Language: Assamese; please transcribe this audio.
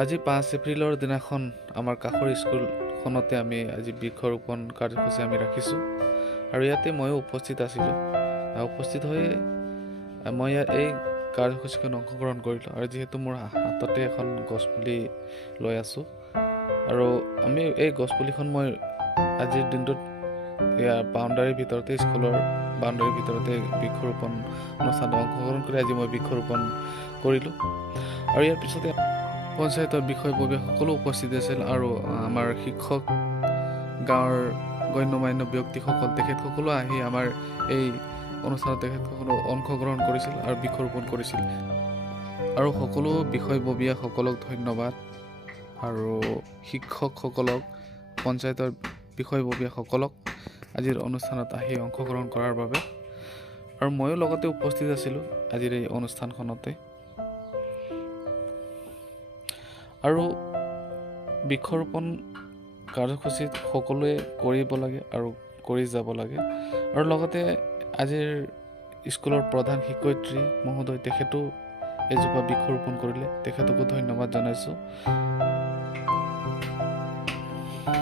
আজি 5 এপ্ৰিলৰ দিনাখন আমাৰ কাষৰ স্কুলখনতে আমি আজি বৃক্ষৰোপণ কাৰ্যসূচী আমি ৰাখিছোঁ আৰু ইয়াতে ময়ো উপস্থিত আছিলোঁ। উপস্থিত হৈ মই এই কাৰ্যসূচীখন অংশগ্ৰহণ কৰিলোঁ আৰু যিহেতু মোৰ হাততে এখন গছপুলি লৈ আছোঁ আৰু আমি এই গছপুলিখন মই আজিৰ দিনটোত ইয়াৰ বাউণ্ডাৰীৰ ভিতৰতে স্কুলৰ বাউণ্ডাৰীৰ ভিতৰতে বৃক্ষৰোপণ অনুষ্ঠানত অংশগ্ৰহণ কৰি আজি মই বৃক্ষৰোপণ কৰিলোঁ আৰু ইয়াৰ পিছতে পঞ্চায়তৰ বিষয়ববীয়া সকলো উপস্থিত আছিল আৰু আমাৰ শিক্ষক গাঁৱৰ গণ্যমান্য ব্যক্তিসকল তেখেতসকলো আহি আমাৰ এই অনুষ্ঠানত তেখেতসকলো অংশগ্ৰহণ কৰিছিল আৰু বৃক্ষৰোপণ কৰিছিল আৰু সকলো বিষয়ববীয়াসকলক ধন্যবাদ আৰু শিক্ষকসকলক পঞ্চায়তৰ বিষয়ববীয়াসকলক আজিৰ অনুষ্ঠানত আহি অংশগ্ৰহণ কৰাৰ বাবে আৰু ময়ো লগতে উপস্থিত আছিলোঁ আজিৰ এই অনুষ্ঠানখনতে। আৰু বৃক্ষৰোপণ কাৰ্যসূচীত সকলোৱে কৰিব লাগে আৰু কৰি যাব লাগে আৰু লগতে আজিৰ স্কুলৰ প্ৰধান শিক্ষয়িত্ৰী মহোদয় তেখেতো এজোপা বৃক্ষৰোপণ কৰিলে, তেখেতকো ধন্যবাদ জনাইছোঁ।